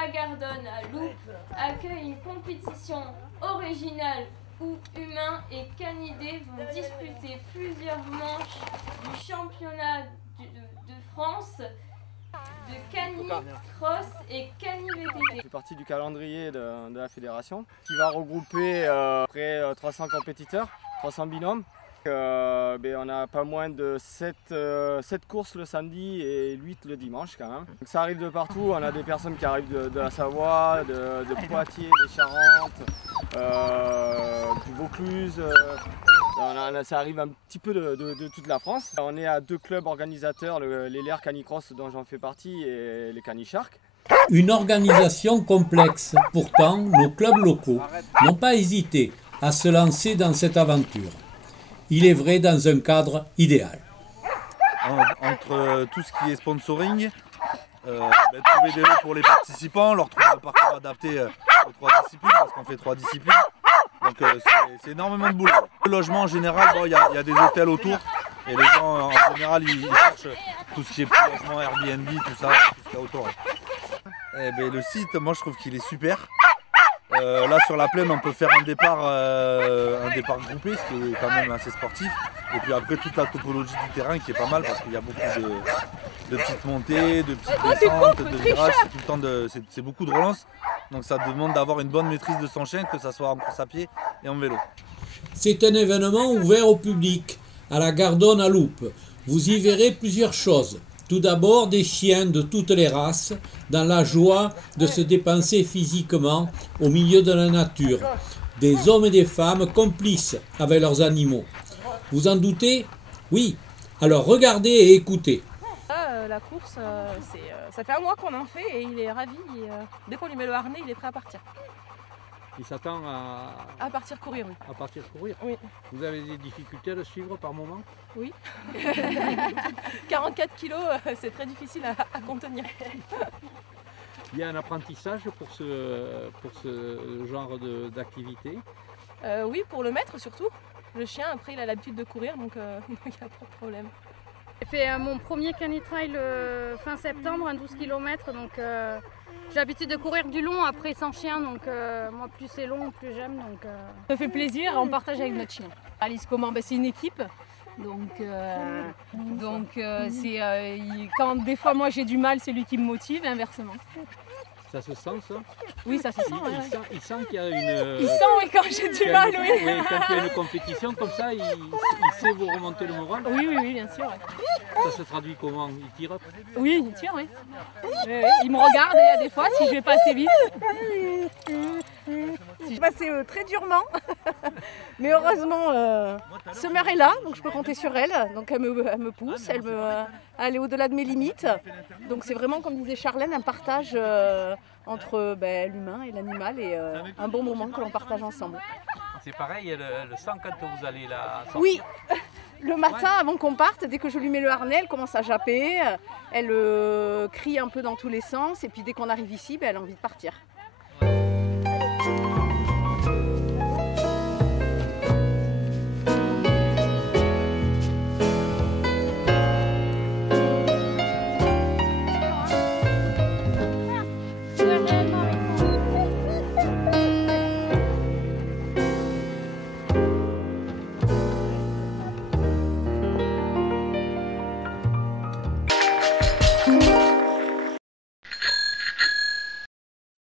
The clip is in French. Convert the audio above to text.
la Gardonne à Loupe accueille une compétition originale où humains et canidés vont disputer plusieurs manches du championnat de France de canicross et cani-VTT. Je fais partie du calendrier de la fédération qui va regrouper près 300 compétiteurs, 300 binômes. On a pas moins de 7 courses le samedi et 8 le dimanche quand même. Donc ça arrive de partout, on a des personnes qui arrivent de la Savoie, de Poitiers, des Charentes, du Vaucluse. Ça arrive un petit peu de toute la France. On est à 2 clubs organisateurs, les LER Canicross dont j'en fais partie et les Canisharks. Une organisation complexe. Pourtant, nos clubs locaux n'ont pas hésité à se lancer dans cette aventure. Il est vrai dans un cadre idéal. Entre tout ce qui est sponsoring, trouver des lots pour les participants, leur trouver un parcours adapté aux 3 disciplines, parce qu'on fait 3 disciplines. Donc c'est énormément de boulot. Le logement en général, il y a des hôtels autour et les gens en général ils cherchent tout ce qui est logement, Airbnb, tout ça, tout ce qu'il y a autour. Le site, moi je trouve qu'il est super. Là sur la plaine on peut faire un départ groupé, ce qui est quand même assez sportif. Et puis après toute la topologie du terrain qui est pas mal parce qu'il y a beaucoup de petites montées, de petites descentes, de virages, c'est beaucoup de relance. Donc ça demande d'avoir une bonne maîtrise de son chien, que ce soit en course à pied et en vélo. C'est un événement ouvert au public, à la Gardonne à Loupe. Vous y verrez plusieurs choses. Tout d'abord, des chiens de toutes les races, dans la joie de se dépenser physiquement au milieu de la nature. Des hommes et des femmes complices avec leurs animaux. Vous en doutez? Oui. Alors regardez et écoutez. La course, ça fait un mois qu'on en fait et il est ravi. Et, dès qu'on lui met le harnais, il est prêt à partir. Il s'attend à partir courir, oui. À partir courir? Oui. Vous avez des difficultés à le suivre par moment? Oui. 44 kilos, c'est très difficile à contenir. Il y a un apprentissage pour ce genre d'activité? Oui, pour le maître surtout. Le chien, après, il a l'habitude de courir, donc il n'y a pas de problème. J'ai fait mon premier canitrail fin septembre, un 12 km, donc j'ai l'habitude de courir du long après sans chien, donc moi plus c'est long, plus j'aime. Ça fait plaisir, on partage avec notre chien. Alice Comment, c'est une équipe, quand des fois moi j'ai du mal, c'est lui qui me motive, inversement. Ça se sent ça? Oui, ça se sent. Il sent qu'il y a une... Il sent, oui, quand j'ai du mal, oui. Oui, quand il y a une compétition comme ça, il sait vous remonter le moral? Oui, bien sûr. Ouais. Ça se traduit comment? Il tire? Oui, il tire, oui. Il me regarde et il y a des fois, si je vais pas assez vite. C'est très durement, mais heureusement, Summer est là, donc je peux compter sur elle. Donc elle me pousse, elle est au-delà de mes limites. Donc c'est vraiment, comme disait Charlène, un partage entre l'humain et l'animal et un bon moment que l'on partage ensemble. C'est pareil, elle sent quand vous allez la sortir? Oui, le matin avant qu'on parte, dès que je lui mets le harnais, elle commence à japper, elle crie un peu dans tous les sens et puis dès qu'on arrive ici, elle a envie de partir.